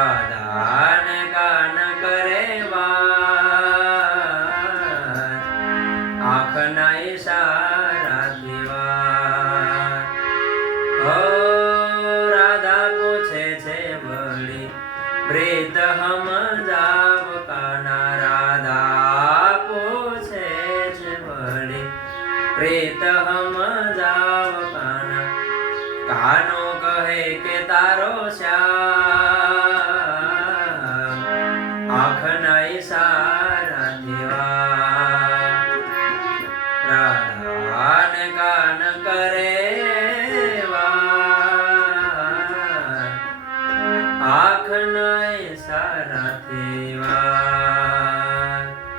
રાધાને કાન કરે વાત, આંખના ઈશારાથી વાત. ઓ રાધા પૂછે છે વળી પ્રીત હમ જાવ કાના. રાધા પૂછે છે વળી પ્રીત હમ જાવ કાના. કાનો કહે કે તારો શ્યામ, આંખના ઈશારાથી વાત. રાધાને કાન કરે વાત, આંખના ઈશારાથી વાત.